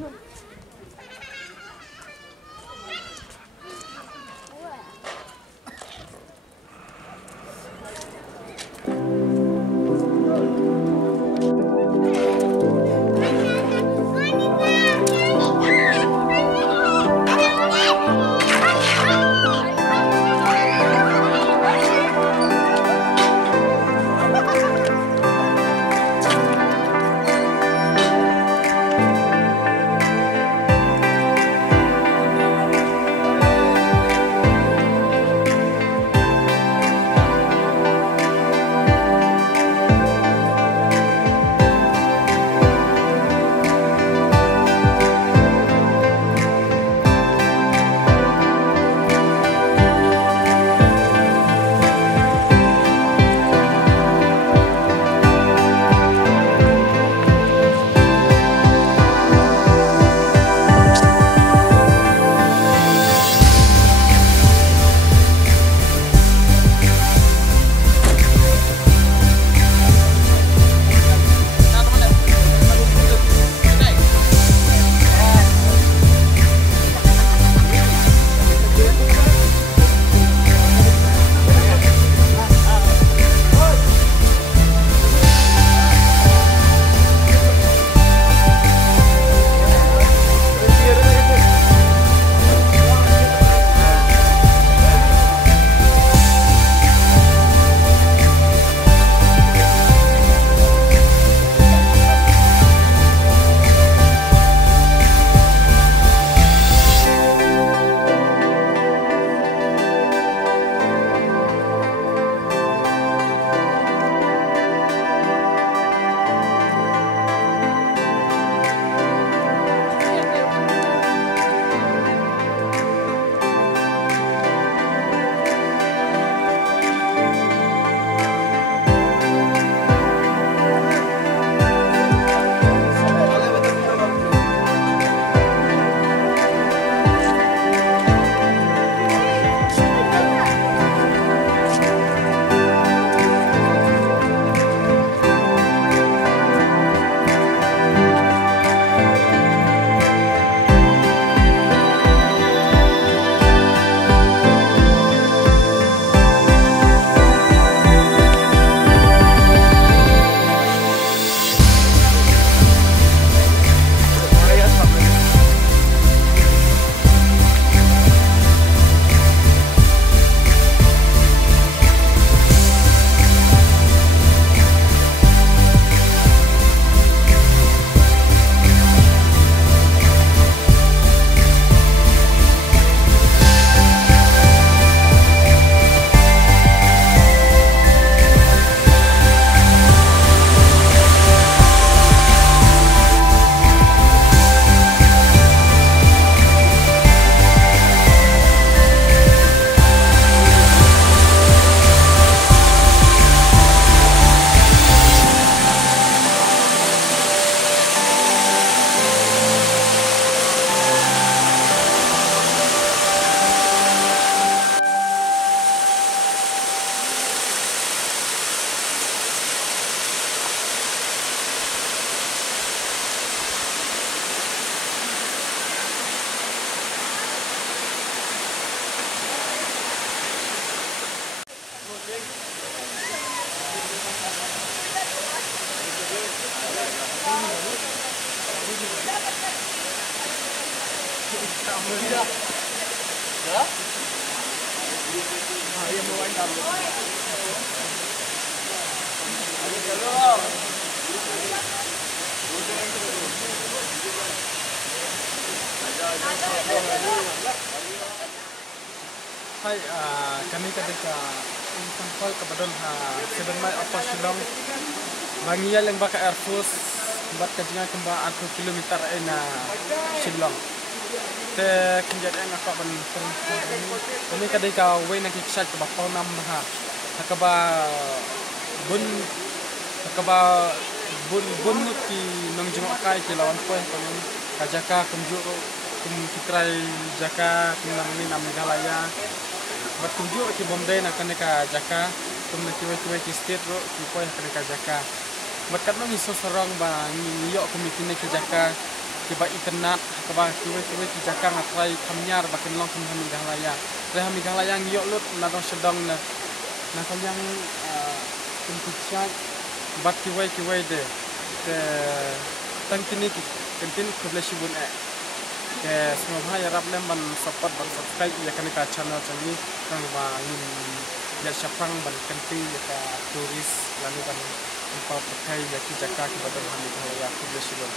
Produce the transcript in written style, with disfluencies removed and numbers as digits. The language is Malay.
Hai, kami ketika Elephantfalls kebetulan Shibun atau Shillong bangial yang baka Air Force buat kajian kembang 40 kilometer ina Shillong. Te kinjat yang aku ban ini ketika way nak ikisat ke bawah nam ha bun bun ki nong jengok kai ki lawan poe kon kajaka kunjuk kitrai jaka kunang ni nam Meghalaya bat kunjuk ki bomdai nak ka jaka kum na kiwei ki state ro ki poe ka jaka bat kat nang iso sorong ba ni yok kumikine ki jaka kiba ikanat kaba kiwei ki jaka ngatrai kamnyar bakin long kum Meghalaya reh Meghalaya ngiyok lut nadong Shillong na kanyang kumpucak bat kiwei de tangkini kentin Khublei Shibun ke semua bahaya rap lemban support ban subscribe ya kanika channel channel kang ba yin ya syapang ban kenting ya turis lalu ban empat pakai ya ki jaka ki badal Meghalaya Khublei Shibun.